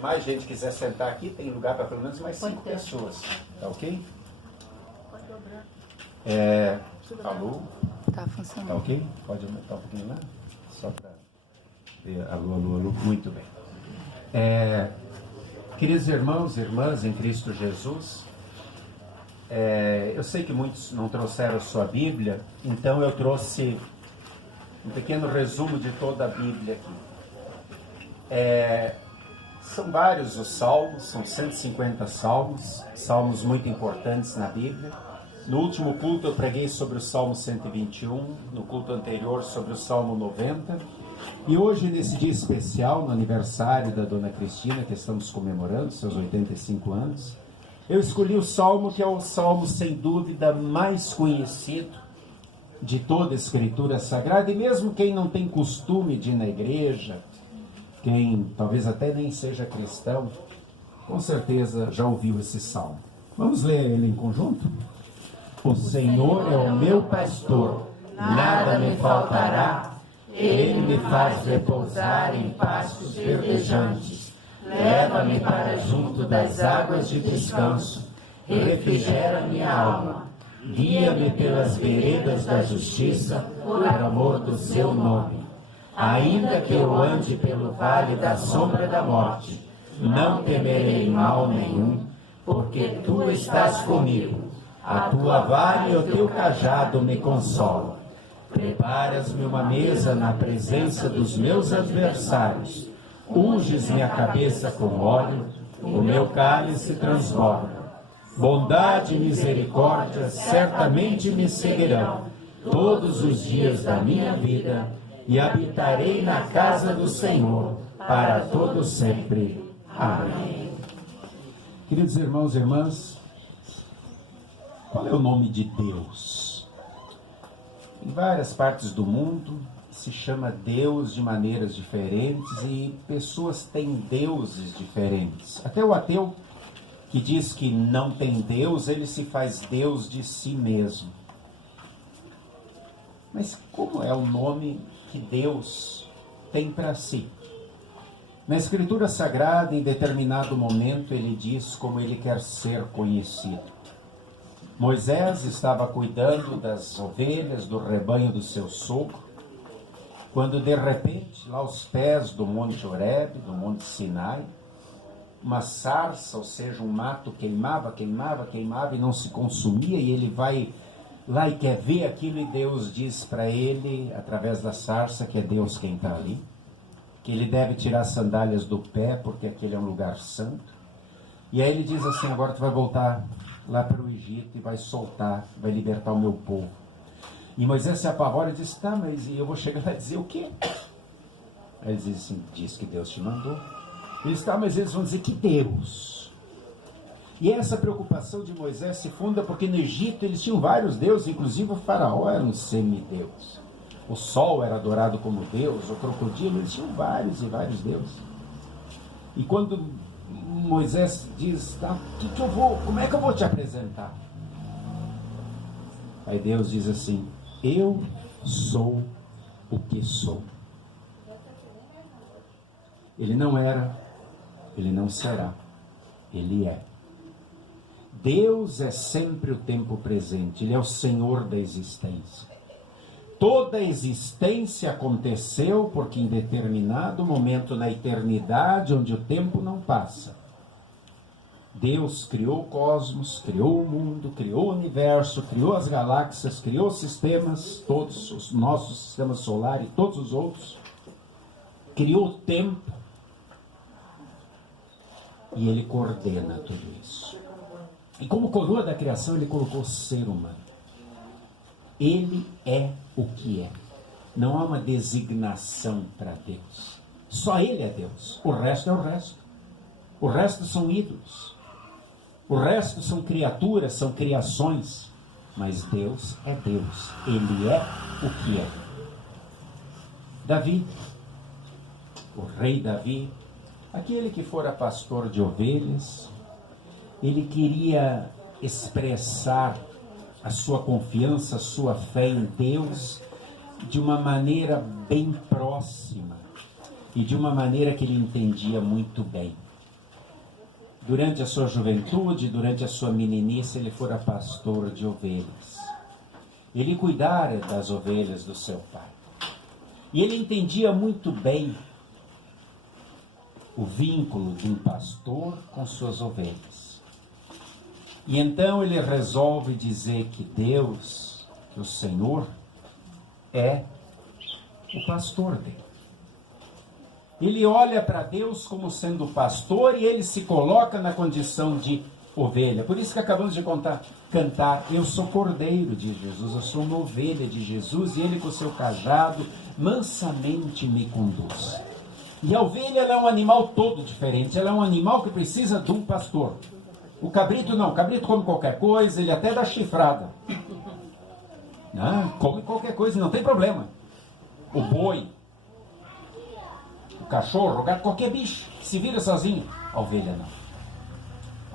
mais gente quiser sentar aqui, tem lugar para pelo menos mais 5 pessoas. Tá ok? Pode dobrar. Alô? Tá funcionando. Tá ok? Pode aumentar um pouquinho lá? Só para ver. Alô, alô, alô. Muito bem. Queridos irmãos e irmãs em Cristo Jesus, eu sei que muitos não trouxeram sua Bíblia, então eu trouxe um pequeno resumo de toda a Bíblia aqui. São vários os salmos, são 150 salmos, salmos muito importantes na Bíblia. No último culto eu preguei sobre o Salmo 121, no culto anterior sobre o Salmo 90. E hoje, nesse dia especial, no aniversário da Dona Cristina, que estamos comemorando, seus 85 anos, eu escolhi o Salmo que é o Salmo, sem dúvida, mais conhecido de toda a Escritura Sagrada. E mesmo quem não tem costume de ir na igreja, quem talvez até nem seja cristão, com certeza já ouviu esse Salmo. Vamos ler ele em conjunto? O Senhor é o meu pastor, nada me faltará. Ele me faz repousar em pastos verdejantes. Leva-me para junto das águas de descanso. Refrigera minha alma. Guia-me pelas veredas da justiça, por amor do seu nome. Ainda que eu ande pelo vale da sombra da morte, não temerei mal nenhum, porque tu estás comigo. A tua vara e o teu cajado me consolam. Preparas-me uma mesa na presença dos meus adversários. Unges minha cabeça com óleo, o meu cálice transborda. Bondade e misericórdia certamente me seguirão todos os dias da minha vida, e habitarei na casa do Senhor para todo sempre. Amém. Queridos irmãos e irmãs, qual é o nome de Deus? Em várias partes do mundo se chama Deus de maneiras diferentes e pessoas têm deuses diferentes. Até o ateu que diz que não tem Deus, ele se faz Deus de si mesmo. Mas como é o nome que Deus tem para si? Na Escritura Sagrada, em determinado momento, ele diz como ele quer ser conhecido. Moisés estava cuidando das ovelhas do rebanho do seu sogro, quando de repente, lá aos pés do Monte Horebe, do Monte Sinai, uma sarça, ou seja, um mato queimava e não se consumia, e ele vai lá e quer ver aquilo, e Deus diz para ele, através da sarça, que é Deus quem está ali, que ele deve tirar as sandálias do pé, porque aquele é um lugar santo. E aí ele diz assim: agora tu vai voltar lá para o Egito e vai soltar, vai libertar o meu povo. E Moisés se apavora e diz: tá, mas eu vou chegar lá e dizer o quê? Aí ele diz assim: diz que Deus te mandou. Ele diz: tá, mas eles vão dizer que Deus. E essa preocupação de Moisés se funda porque no Egito eles tinham vários deuses, inclusive o faraó era um semideus. O sol era adorado como Deus, o crocodilo, eles tinham vários e vários deuses. E quando Moisés diz: tá, como é que eu vou te apresentar? Aí Deus diz assim: eu sou o que sou. Ele não era, ele não será, ele é. Deus é sempre o tempo presente, ele é o Senhor da existência. Toda a existência aconteceu porque em determinado momento na eternidade, onde o tempo não passa, Deus criou o cosmos, criou o mundo, criou o universo, criou as galáxias, criou os sistemas, todos os nossos sistemas solares e todos os outros, criou o tempo, e ele coordena tudo isso. E como coroa da criação, ele colocou o ser humano. Ele é o que é. Não há uma designação para Deus. Só ele é Deus. O resto é o resto. O resto são ídolos. O resto são criaturas, são criações. Mas Deus é Deus. Ele é o que é. Davi, o rei Davi, aquele que fora pastor de ovelhas, ele queria expressar a sua confiança, a sua fé em Deus de uma maneira bem próxima e de uma maneira que ele entendia muito bem. durante a sua juventude, durante a sua meninice, ele fora pastor de ovelhas. Ele cuidara das ovelhas do seu pai. E ele entendia muito bem o vínculo de um pastor com suas ovelhas. E então ele resolve dizer que Deus, que o Senhor, é o pastor dele. Ele olha para Deus como sendo pastor e ele se coloca na condição de ovelha. Por isso que acabamos de cantar, eu sou cordeiro de Jesus, eu sou uma ovelha de Jesus, e ele com o seu cajado mansamente me conduz. E a ovelha, ela é um animal todo diferente, ela é um animal que precisa de um pastor. O cabrito não, o cabrito come qualquer coisa, ele até dá chifrada. Come qualquer coisa, não tem problema. O boi, o cachorro, o gato, qualquer bicho, se vira sozinho. A ovelha não.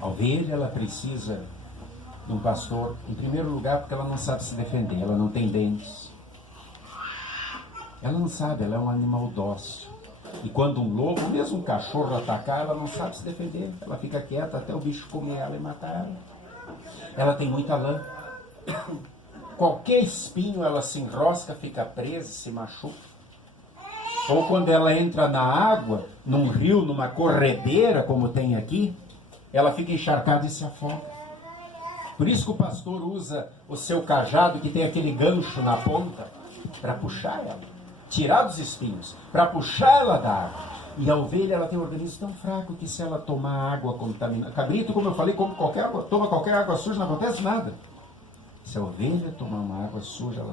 A ovelha, ela precisa de um pastor, em primeiro lugar, porque ela não sabe se defender, ela não tem dentes. Ela não sabe, ela é um animal dócil. E quando um lobo, mesmo um cachorro atacar, ela não sabe se defender. Ela fica quieta até o bicho comer ela e matar ela. Ela tem muita lã. Qualquer espinho ela se enrosca, fica presa, se machuca. Ou quando ela entra na água, num rio, numa corredeira, como tem aqui, ela fica encharcada e se afoga. Por isso que o pastor usa o seu cajado, que tem aquele gancho na ponta, para puxar ela, tirar dos espinhos, para puxar ela da água. E a ovelha, ela tem um organismo tão fraco que se ela tomar água contaminada... Cabrito, como eu falei, toma qualquer água suja, não acontece nada. Se a ovelha tomar uma água suja,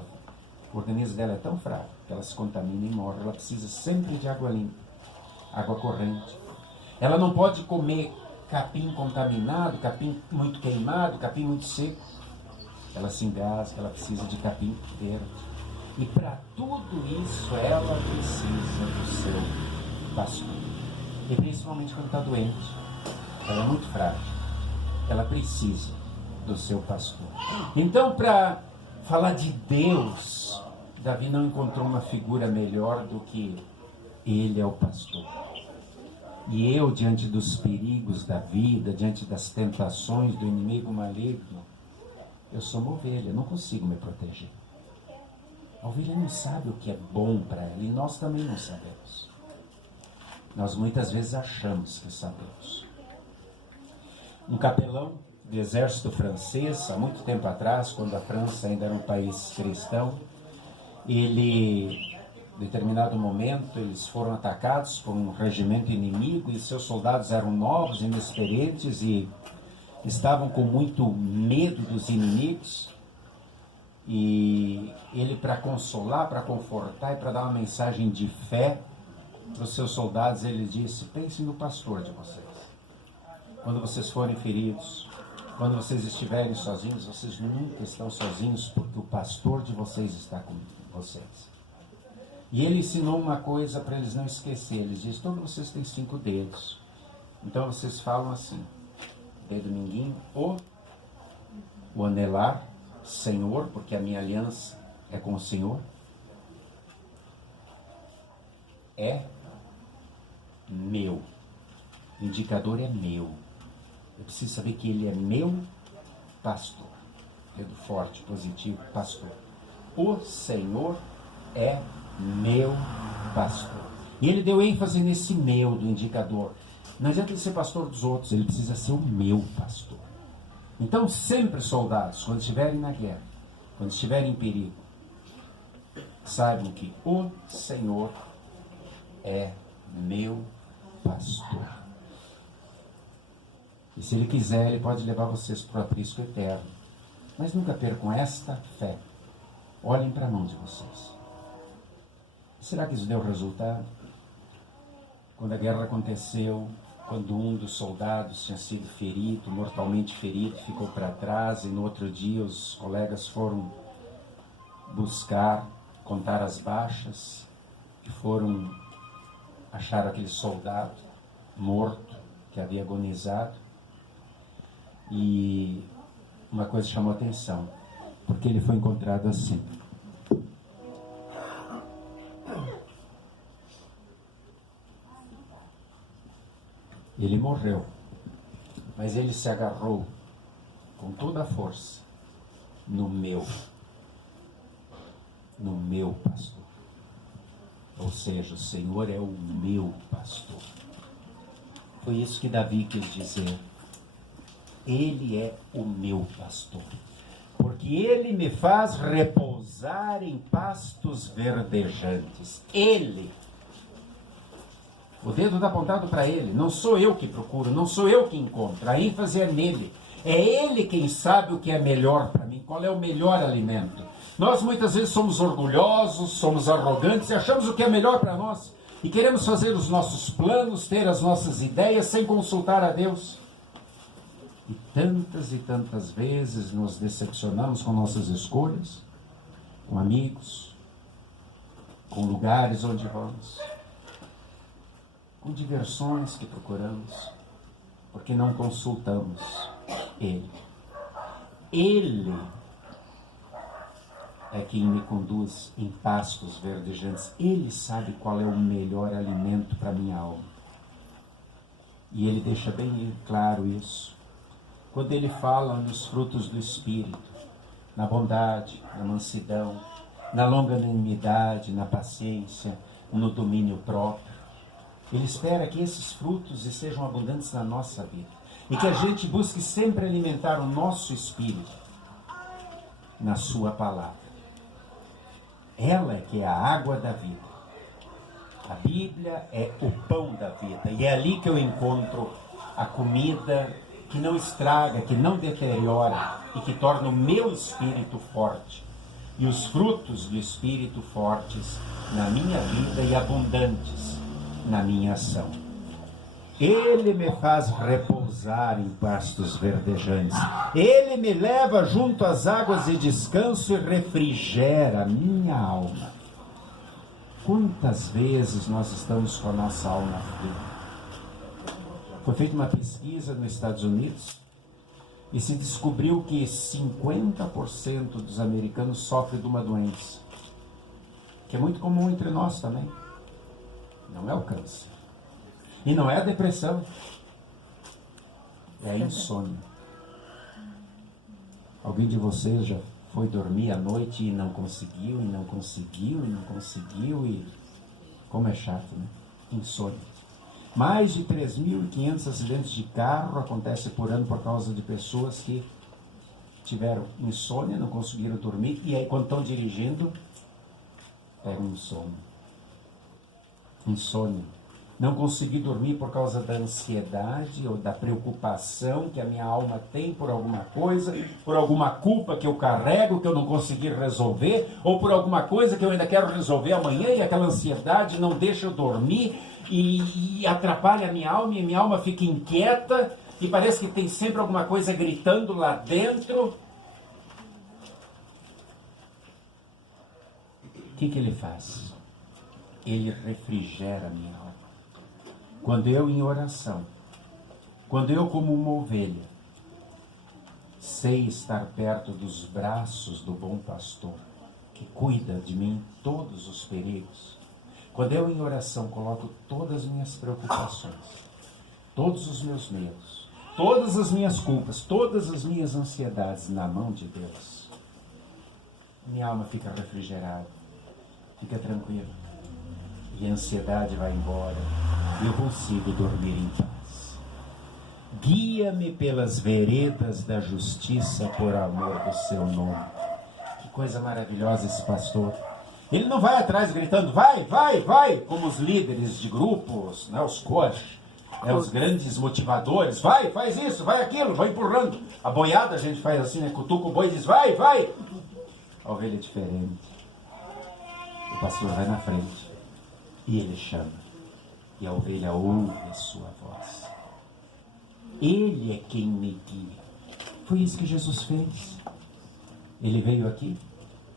o organismo dela é tão fraco que ela se contamina e morre. Ela precisa sempre de água limpa, água corrente. Ela não pode comer capim contaminado, capim muito queimado, capim muito seco. Ela se engasga, ela precisa de capim verde. E para tudo isso ela precisa do seu pastor. E principalmente quando está doente. Ela é muito frágil. Ela precisa do seu pastor. Então, para falar de Deus, Davi não encontrou uma figura melhor do que ele é o pastor. E eu, diante dos perigos da vida, diante das tentações do inimigo maligno, eu sou uma ovelha, não consigo me proteger. A ovelha não sabe o que é bom para ela, e nós também não sabemos. Nós muitas vezes achamos que sabemos. Um capelão do exército francês, há muito tempo atrás, quando a França ainda era um país cristão, em determinado momento, eles foram atacados por um regimento inimigo e seus soldados eram novos, inexperientes e estavam com muito medo dos inimigos. E ele, para consolar, para confortar e para dar uma mensagem de fé para os seus soldados, ele disse: pensem no pastor de vocês. Quando vocês forem feridos, quando vocês estiverem sozinhos, vocês nunca estão sozinhos, porque o pastor de vocês está com vocês. E ele ensinou uma coisa para eles não esquecerem. Ele diz: todos vocês têm 5 dedos. Então vocês falam assim: dedo mindinho, o anelar, Senhor, porque a minha aliança é com o Senhor. É meu. O indicador é meu. Eu preciso saber que ele é meu pastor. Dedo forte, positivo, pastor. O Senhor é meu pastor. E ele deu ênfase nesse meu do indicador. Não adianta ele ser pastor dos outros, ele precisa ser o meu pastor. Então, sempre, soldados, quando estiverem na guerra, quando estiverem em perigo, saibam que o Senhor é meu pastor. E se ele quiser, ele pode levar vocês para o aprisco eterno. Mas nunca percam esta fé. Olhem para a mão de vocês. Será que isso deu resultado? Quando a guerra aconteceu, quando um dos soldados tinha sido ferido, mortalmente ferido, ficou para trás, e no outro dia os colegas foram buscar, contar as baixas, e foram achar aquele soldado morto, que havia agonizado. E uma coisa chamou a atenção, porque ele foi encontrado assim. Ele morreu, Mas ele se agarrou com toda a força no meu pastor. Ou seja, o Senhor é o meu pastor. Foi isso que Davi quis dizer. Ele é o meu pastor. Porque ele me faz repousar em pastos verdejantes. Ele. O dedo está apontado para ele. Não sou eu que procuro, não sou eu que encontro. A ênfase é nele. É ele quem sabe o que é melhor para mim, qual é o melhor alimento. Nós muitas vezes somos orgulhosos, somos arrogantes e achamos o que é melhor para nós. E queremos fazer os nossos planos, ter as nossas ideias sem consultar a Deus. E tantas vezes nos decepcionamos com nossas escolhas, com amigos, com lugares onde vamos, com diversões que procuramos, porque não consultamos Ele. Ele é quem me conduz em pastos verdejantes. Ele sabe qual é o melhor alimento para minha alma. E Ele deixa bem claro isso. Quando Ele fala nos frutos do Espírito, na bondade, na mansidão, na longanimidade, na paciência, no domínio próprio. Ele espera que esses frutos sejam abundantes na nossa vida. E que a gente busque sempre alimentar o nosso espírito na sua palavra. Ela é que é a água da vida. A Bíblia é o pão da vida. E é ali que eu encontro a comida que não estraga, que não deteriora e que torna o meu espírito forte. E os frutos do espírito fortes na minha vida e abundantes na minha ação. Ele me faz repousar em pastos verdejantes. Ele me leva junto às águas de descanso e refrigera a minha alma. Quantas vezes nós estamos com a nossa alma aflita? Foi feita uma pesquisa nos Estados Unidos e se descobriu que 50% dos americanos sofrem de uma doença, que é muito comum entre nós também. Não é o câncer. E não é a depressão. É a insônia. Alguém de vocês já foi dormir à noite e não conseguiu, e não conseguiu, e não conseguiu, e... Como é chato, né? Insônia. Mais de 3.500 acidentes de carro acontecem por ano por causa de pessoas que tiveram insônia, não conseguiram dormir, e aí quando estão dirigindo, pegam insônia. Insônia. Não consegui dormir por causa da ansiedade ou da preocupação que a minha alma tem por alguma coisa, por alguma culpa que eu carrego, que eu não consegui resolver, ou por alguma coisa que eu ainda quero resolver amanhã e aquela ansiedade não deixa eu dormir e atrapalha a minha alma e a minha alma fica inquieta e parece que tem sempre alguma coisa gritando lá dentro. O que ele faz? Ele refrigera a minha alma. Quando eu em oração, quando eu como uma ovelha, sei estar perto dos braços do bom pastor, que cuida de mim em todos os perigos, quando eu em oração coloco todas as minhas preocupações, todos os meus medos, todas as minhas culpas, todas as minhas ansiedades na mão de Deus, minha alma fica refrigerada, fica tranquila. E a ansiedade vai embora, e eu consigo dormir em paz. Guia-me pelas veredas da justiça por amor do seu nome. Que coisa maravilhosa esse pastor. Ele não vai atrás gritando, vai, vai, vai, como os líderes de grupos, né, os coach, os grandes motivadores, vai, faz isso, vai aquilo, vai empurrando. A boiada a gente faz assim, né, cutuca o boi e diz, vai, vai. A ovelha é diferente. O pastor vai na frente. E ele chama, e a ovelha ouve a sua voz. Ele é quem me guia. Foi isso que Jesus fez. Ele veio aqui.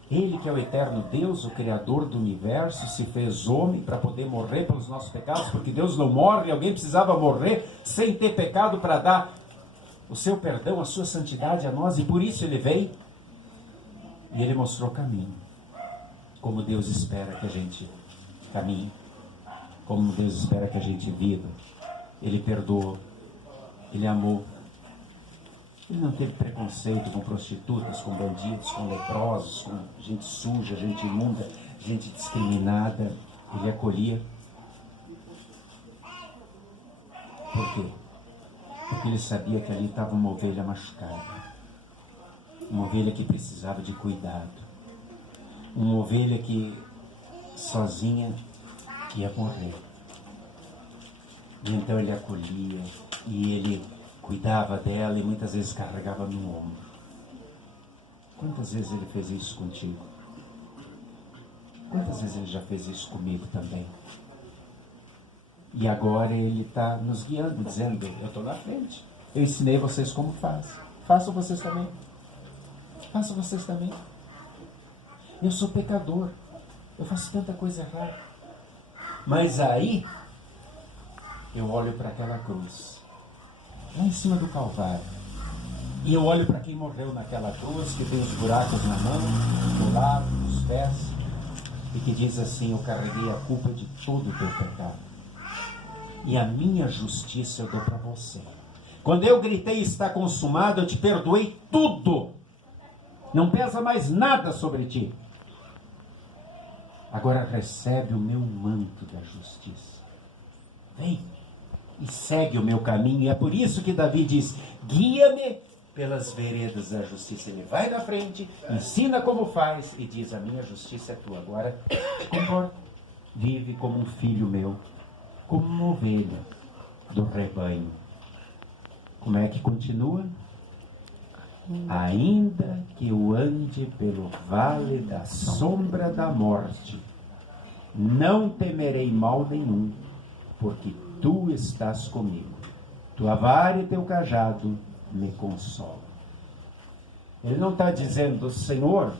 Ele que é o eterno Deus, o Criador do universo, se fez homem para poder morrer pelos nossos pecados, porque Deus não morre, alguém precisava morrer sem ter pecado para dar o seu perdão, a sua santidade a nós, e por isso ele veio. E ele mostrou o caminho, como Deus espera que a gente caminhe, como Deus espera que a gente viva. Ele perdoou, Ele amou, Ele não teve preconceito com prostitutas, com bandidos, com leprosos, com gente suja, gente imunda, gente discriminada. Ele acolhia. Por quê? Porque ele sabia que ali estava uma ovelha machucada. Uma ovelha que precisava de cuidado. Uma ovelha que sozinha ia morrer. E então ele acolhia e ele cuidava dela e muitas vezes carregava no ombro. Quantas vezes ele fez isso contigo? Quantas vezes ele já fez isso comigo também? E agora ele está nos guiando, dizendo, eu estou na frente. Eu ensinei vocês como faz. Façam vocês também. Façam vocês também. Eu sou pecador. Eu faço tanta coisa errada. Mas aí, eu olho para aquela cruz, lá em cima do Calvário. E eu olho para quem morreu naquela cruz, que tem os buracos na mão, no lado, nos pés, e que diz assim, eu carreguei a culpa de todo o teu pecado. E a minha justiça eu dou para você. Quando eu gritei, está consumado, eu te perdoei tudo. Não pesa mais nada sobre ti. Agora recebe o meu manto da justiça. Vem e segue o meu caminho. E é por isso que Davi diz, guia-me pelas veredas da justiça. Ele vai na frente, ensina como faz e diz, a minha justiça é tua. Agora te comporta. Vive como um filho meu, como uma ovelha do rebanho. Como é que continua? Ainda que eu ande pelo vale da sombra da morte, não temerei mal nenhum, porque tu estás comigo. Tua vara e teu cajado me consolam. Ele não está dizendo, Senhor,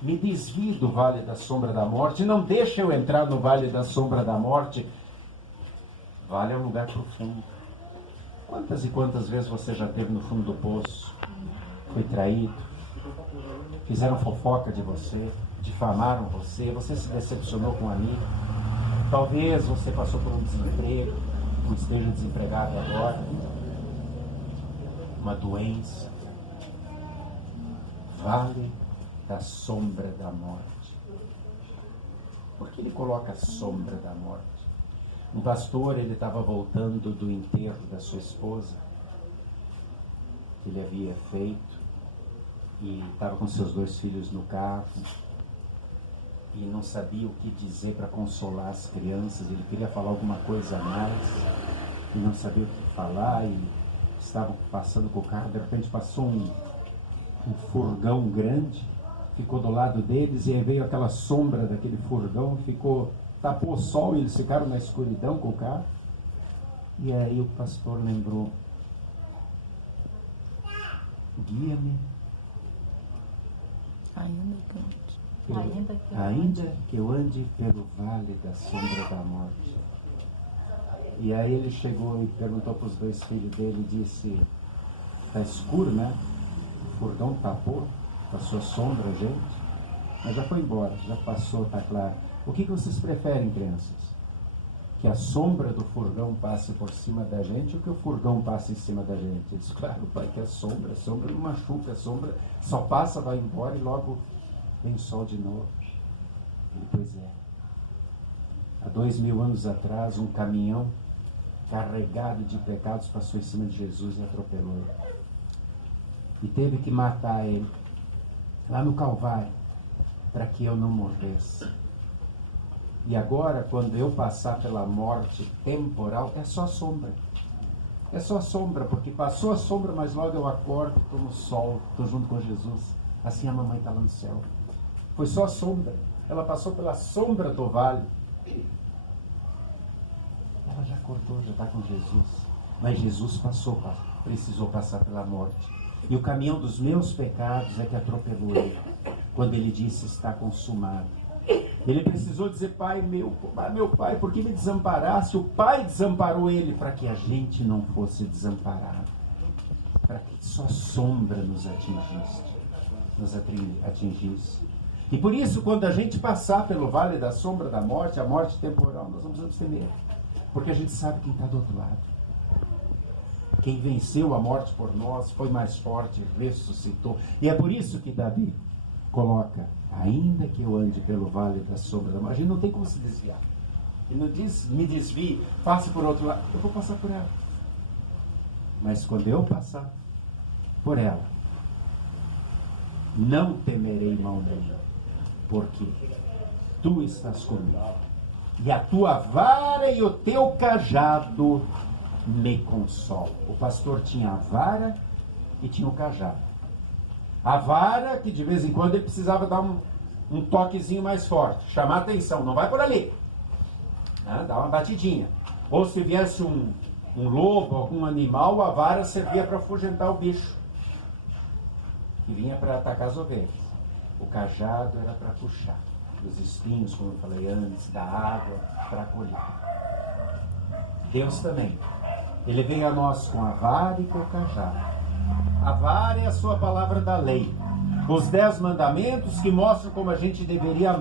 me desvie do vale da sombra da morte, não deixa eu entrar no vale da sombra da morte. Vale é um lugar profundo. Quantas e quantas vezes você já esteve no fundo do poço? Foi traído, fizeram fofoca de você, difamaram você, você se decepcionou com um amigo, talvez você passou por um desemprego, ou esteja desempregado agora, uma doença, vale da sombra da morte. Por que ele coloca a sombra da morte? Um pastor, ele estava voltando do enterro da sua esposa, que ele havia feito, e estava com seus 2 filhos no carro e não sabia o que dizer para consolar as crianças. Ele queria falar alguma coisa a mais e não sabia o que falar, e estavam passando com o carro. De repente passou um furgão grande, ficou do lado deles, e aí veio aquela sombra daquele furgão, tapou o sol e eles ficaram na escuridão com o carro. E aí o pastor lembrou, guia-me ainda que eu ande pelo vale da sombra da morte. E aí ele chegou e perguntou para os 2 filhos dele e disse, está escuro, né? O furgão tapou, passou a sombra, gente, mas já foi embora, já passou, está claro. O que vocês preferem, crianças? Que a sombra do furgão passe por cima da gente ou que o furgão passe em cima da gente? Ele disse, claro, pai, que a sombra não machuca, a sombra só passa, vai embora e logo vem o sol de novo. Ele, pois é. Há 2000 anos atrás, um caminhão carregado de pecados passou em cima de Jesus e atropelou ele. E teve que matar ele, lá no Calvário, para que eu não morresse. E agora, quando eu passar pela morte temporal, é só sombra. É só sombra, porque passou a sombra, mas logo eu acordo, estou no sol, estou junto com Jesus. Assim a mamãe está lá no céu. Foi só a sombra. Ela passou pela sombra do vale. Ela já acordou, já está com Jesus. Mas Jesus precisou passar pela morte. E o caminhão dos meus pecados é que atropelou ele. Quando ele disse, está consumado. Ele precisou dizer, pai, meu pai, por que me desamparaste? O pai desamparou ele para que a gente não fosse desamparado. Para que só a sombra nos atingisse. E por isso, quando a gente passar pelo vale da sombra da morte, a morte temporal, nós não precisamos ter medo. Porque a gente sabe quem está do outro lado. Quem venceu a morte por nós foi mais forte, ressuscitou. E é por isso que Davi coloca, ainda que eu ande pelo vale da sombra da morte. A gente não tem como se desviar. Ele não diz, me desvie, passe por outro lado. Eu vou passar por ela. Mas quando eu passar por ela, não temerei mal nenhum, porque tu estás comigo. E a tua vara e o teu cajado me consolam. O pastor tinha a vara e tinha o cajado. A vara, que de vez em quando ele precisava dar um toquezinho mais forte, chamar a atenção, não vai por ali, dá uma batidinha. Ou se viesse um lobo, algum animal, a vara servia para afugentar o bicho que vinha para atacar as ovelhas. O cajado era para puxar os espinhos, como eu falei antes, da água para colher. Deus também, ele veio a nós com a vara e com o cajado. A vara é a sua palavra da lei, os 10 mandamentos que mostram como a gente deveria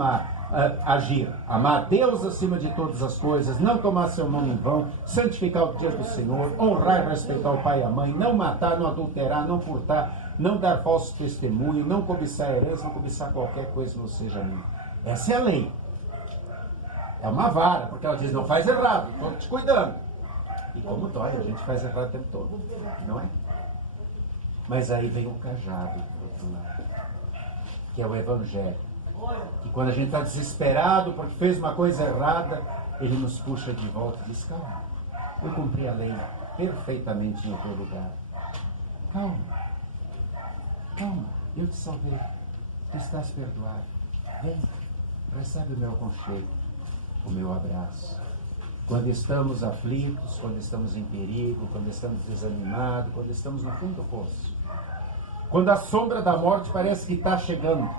agir. Amar Deus acima de todas as coisas, não tomar seu nome em vão, santificar o dia do Senhor, honrar e respeitar o pai e a mãe, não matar, não adulterar, não furtar, não dar falso testemunho, não cobiçar herança, não cobiçar qualquer coisa que não seja minha. Essa é a lei. É uma vara, porque ela diz, não faz errado, estou te cuidando. E como dói, a gente faz errado o tempo todo, não é? Mas aí vem o cajado do outro lado, que é o Evangelho. Que quando a gente está desesperado porque fez uma coisa errada, ele nos puxa de volta e diz, calma, eu cumpri a lei perfeitamente no teu lugar. Calma, calma, eu te salvei, tu estás perdoado. Vem, recebe o meu aconchego, o meu abraço. Quando estamos aflitos, quando estamos em perigo, quando estamos desanimados, quando estamos no fundo do poço, quando a sombra da morte parece que está chegando,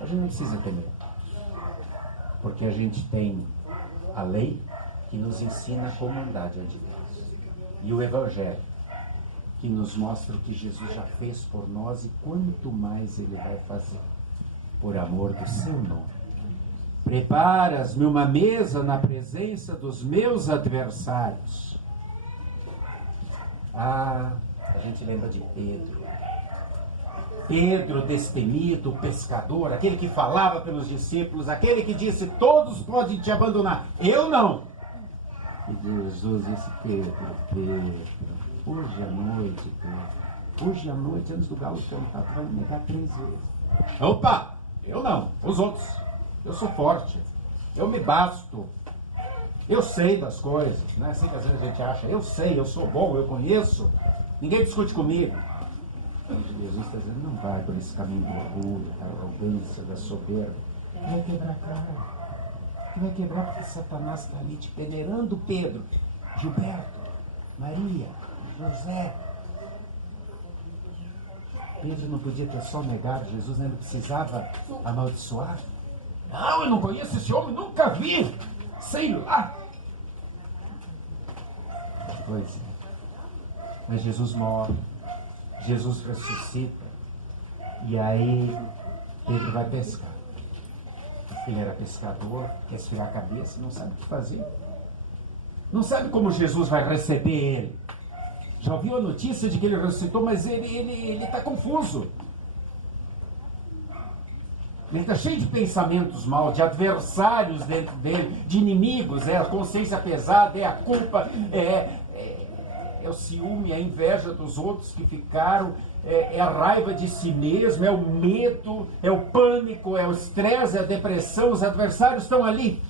a gente não precisa temer, porque a gente tem a lei que nos ensina como andar diante de Deus, e o Evangelho que nos mostra o que Jesus já fez por nós e quanto mais Ele vai fazer por amor do seu nome. Preparas-me uma mesa na presença dos meus adversários. A gente lembra de Pedro. Pedro, destemido, pescador, aquele que falava pelos discípulos, aquele que disse, todos podem te abandonar, eu não. E Jesus disse, Pedro, hoje à noite, antes do galo cantar, tu vai me negar 3 vezes. Opa, eu não, os outros. Eu sou forte, eu me basto, eu sei das coisas, não é assim que às vezes a gente acha, eu sei, eu sou bom, eu conheço, ninguém discute comigo. Jesus está dizendo, não vai por esse caminho do orgulho, da arrogância, da soberba. Tu vai quebrar a cara. Tu vai quebrar porque Satanás está ali te peneirando, Pedro, Gilberto, Maria, José. Pedro não podia ter só negado Jesus, né? Ele precisava amaldiçoar. Não, eu não conheço esse homem, nunca vi. Sei lá. Pois é. Mas Jesus morre. Jesus ressuscita. E aí Pedro vai pescar. Ele era pescador, quer esfriar a cabeça, não sabe o que fazer. Não sabe como Jesus vai receber ele. Já ouviu a notícia de que ele ressuscitou, mas ele está confuso. Ele está cheio de pensamentos maus, de adversários dentro dele, de inimigos, é a consciência pesada, é a culpa, é o ciúme, é a inveja dos outros que ficaram, é a raiva de si mesmo, é o medo, é o pânico, é o estresse, é a depressão, os adversários estão ali.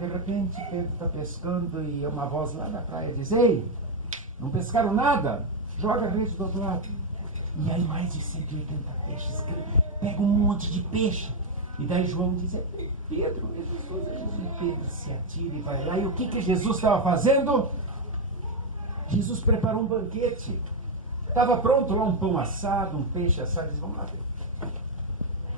De repente, Pedro está pescando e uma voz lá da praia diz, ei, não pescaram nada? Joga a rede do outro lado. E aí mais de 180 peixes, pega um monte de peixe. E daí João diz, Pedro, é Jesus, é Jesus. E Pedro se atira e vai lá. E o que Jesus estava fazendo? Jesus preparou um banquete. Estava pronto lá um pão assado, um peixe assado. Diz, vamos lá ver.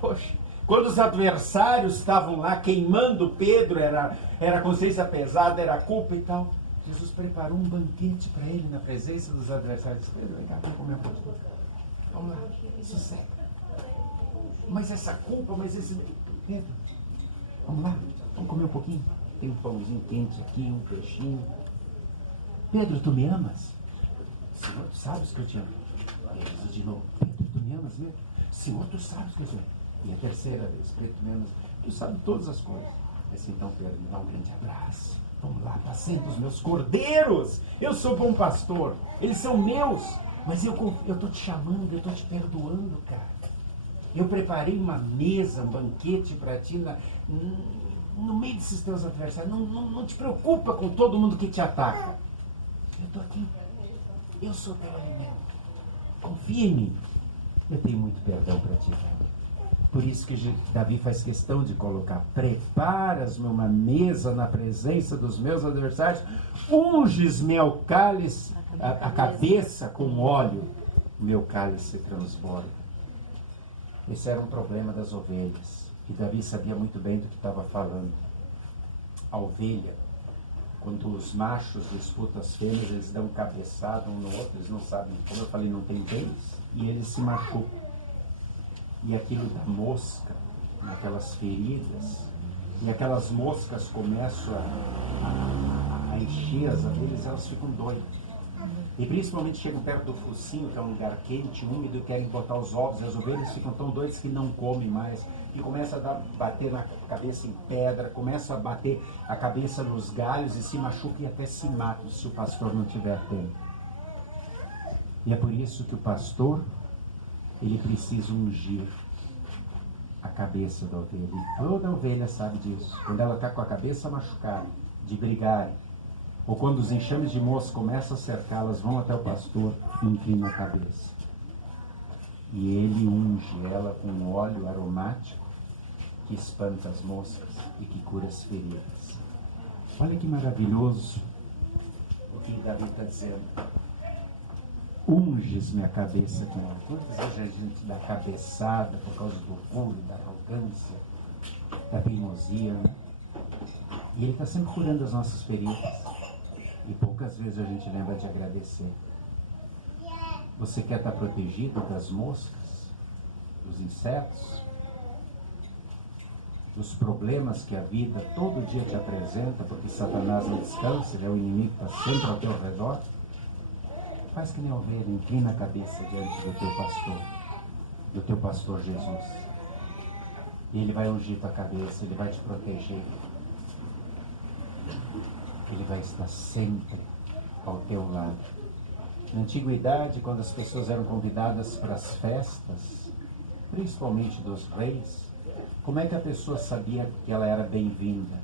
Poxa, quando os adversários estavam lá queimando Pedro, era consciência pesada, era culpa e tal. Jesus preparou um banquete para ele na presença dos adversários. Pedro, vem cá, vamos comer um pouquinho. Vamos lá, sossega. Mas essa culpa, mas esse... Pedro, vamos lá, vamos comer um pouquinho. Tem um pãozinho quente aqui, um peixinho. Pedro, tu me amas? Sim. sabes que eu te amo. Ele diz de novo, Pedro, tu me amas mesmo? Senhor, tu sabes que eu te amo. E a terceira vez, Pedro, tu me amas? Tu sabe todas as coisas. Assim, então Pedro, me dá um grande abraço. Vamos lá, apacenta os meus cordeiros. Eu sou bom pastor. Eles são meus. Mas eu estou te chamando, eu estou te perdoando, cara. Eu preparei uma mesa, um banquete para ti no meio desses teus adversários. Não te preocupa com todo mundo que te ataca. Eu estou aqui. Eu sou teu alimento. Confia em mim. Eu tenho muito perdão para ti, cara. Por isso que Davi faz questão de colocar: preparas-me uma mesa na presença dos meus adversários, unges-me ao cálice, a cabeça com óleo, meu cálice transborda. Esse era um problema das ovelhas, e Davi sabia muito bem do que estava falando. A ovelha, quando os machos disputam as fêmeas, eles dão cabeçada um no outro, eles não sabem, como eu falei, não tem dentes, e eles se machucam. E aquilo da mosca, naquelas feridas, e aquelas moscas começam a encher as abelhas, elas ficam doidas. E principalmente chegam perto do focinho, que é um lugar quente, úmido, e querem botar os ovos, e as ovelhas ficam tão doidas que não comem mais, e começa a bater na cabeça em pedra, começa a bater a cabeça nos galhos, e se machuca e até se mata, se o pastor não tiver tempo. E é por isso que o pastor, ele precisa ungir a cabeça da ovelha. E toda ovelha sabe disso. Quando ela está com a cabeça machucada, de brigar, ou quando os enxames de mosca começam a cercá-las, vão até o pastor e inclinam a cabeça. E ele unge ela com óleo aromático que espanta as moscas e que cura as feridas. Olha que maravilhoso o que Davi está dizendo. Unges-me a cabeça com óleo. Quantas vezes a gente dá cabeçada por causa do orgulho, da arrogância, da teimosia, né? E ele está sempre curando as nossas feridas. E poucas vezes a gente lembra de agradecer. Você quer estar protegido das moscas, dos insetos, dos problemas que a vida todo dia te apresenta, porque Satanás não descansa, ele é o inimigo que está sempre ao teu redor? Faz que nem a ovelha, inclina a cabeça diante do teu pastor Jesus. E ele vai ungir tua cabeça, ele vai te proteger. Ele vai estar sempre ao teu lado. Na antiguidade, quando as pessoas eram convidadas para as festas, principalmente dos reis, como é que a pessoa sabia que ela era bem-vinda?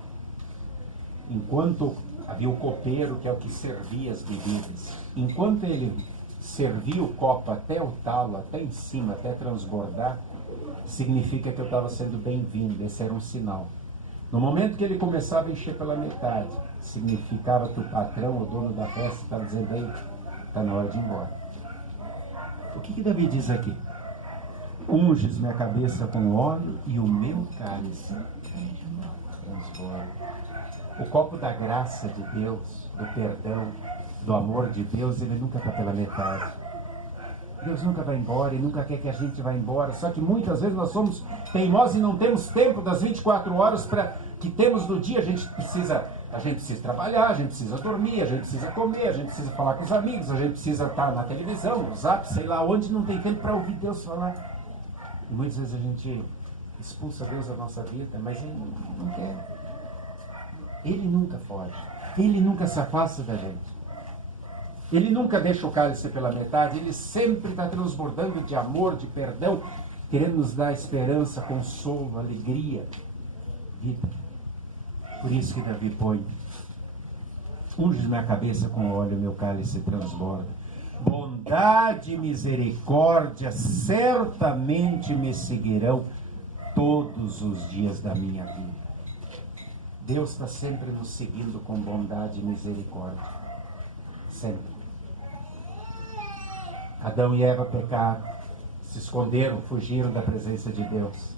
Enquanto havia o copeiro, que é o que servia as bebidas. Enquanto ele servia o copo até o talo, até em cima, até transbordar, significa que eu estava sendo bem-vindo. Esse era um sinal. No momento que ele começava a encher pela metade, significava que o patrão, o dono da festa, estava dizendo: aí, está na hora de ir embora. O que Davi diz aqui? Unges minha cabeça com óleo e o meu cálice transborda. O copo da graça de Deus, do perdão, do amor de Deus, ele nunca está pela metade. Deus nunca vai embora e nunca quer que a gente vá embora. Só que muitas vezes nós somos teimosos e não temos tempo das 24 horas que temos no dia. A gente precisa trabalhar, a gente precisa dormir, a gente precisa comer, a gente precisa falar com os amigos, a gente precisa estar na televisão, no Zap, sei lá onde, não tem tempo para ouvir Deus falar. E muitas vezes a gente expulsa Deus da nossa vida, mas Ele não quer. Ele nunca foge. Ele nunca se afasta da gente. Ele nunca deixa o cálice pela metade. Ele sempre está transbordando de amor, de perdão, querendo nos dar esperança, consolo, alegria, vida. Por isso que Davi põe: unge minha cabeça com óleo, meu cálice transborda. Bondade e misericórdia certamente me seguirão todos os dias da minha vida. Deus está sempre nos seguindo com bondade e misericórdia. Sempre. Adão e Eva pecaram, se esconderam, fugiram da presença de Deus.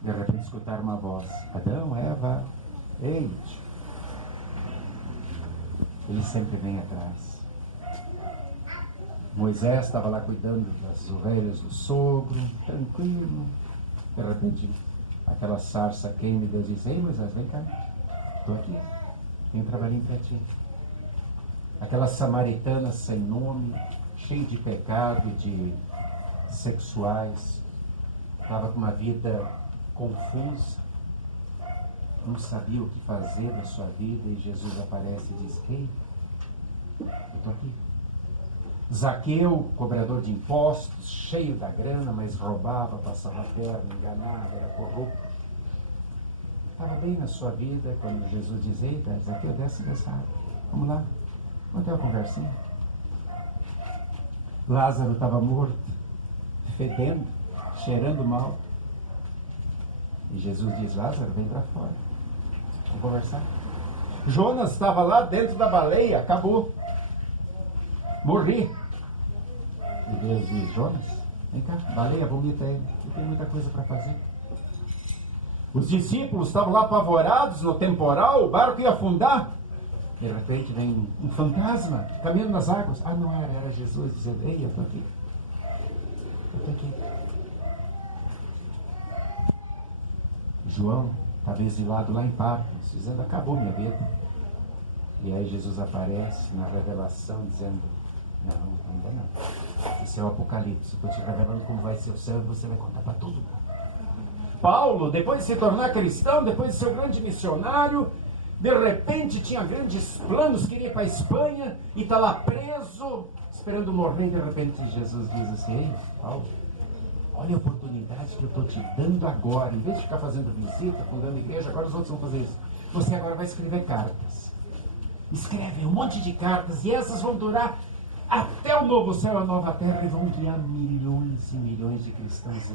De repente escutaram uma voz: Adão, Eva, ei. Ele sempre vem atrás. Moisés estava lá cuidando das ovelhas do sogro, tranquilo. De repente, aquela sarça queima e Deus diz: ei, Moisés, vem cá, estou aqui, tenho um trabalhinho para ti. aquela samaritana sem nome, cheia de pecado, de sexuais, estava com uma vida confusa, não sabia o que fazer da sua vida, e Jesus aparece e diz: ei, eu estou aqui. Zaqueu, cobrador de impostos, cheio da grana, mas roubava, passava a perna, enganava, era corrupto. Estava bem na sua vida quando Jesus diz: eita, Zaqueu, desce dessa água. Vamos lá, vamos ter uma conversinha. Lázaro estava morto, fedendo, cheirando mal. E Jesus diz: Lázaro, vem para fora. Vamos conversar. Jonas estava lá dentro da baleia, acabou. Morri. E Deus diz: Jonas, vem cá, baleia, vomita ele. Eu tenho muita coisa para fazer. Os discípulos estavam lá apavorados no temporal, o barco ia afundar. De repente vem um fantasma caminhando nas águas. Ah, não era Jesus dizendo: ei, eu estou aqui. Eu estou aqui. João estava exilado lá em Patmos, dizendo: acabou minha vida. E aí Jesus aparece na revelação dizendo: não, ainda não. Esse é o Apocalipse. Estou te revelando como vai ser o céu e você vai contar para todo mundo. Paulo, depois de se tornar cristão, depois de ser um grande missionário, de repente tinha grandes planos, queria ir para a Espanha e está lá preso, esperando morrer. De repente Jesus diz assim: ei, Paulo, olha a oportunidade que eu estou te dando agora. Em vez de ficar fazendo visita, fundando igreja, agora os outros vão fazer isso. Você agora vai escrever cartas. Escreve um monte de cartas e essas vão durar até o novo céu e a nova terra e vão guiar milhões e milhões de cristãos.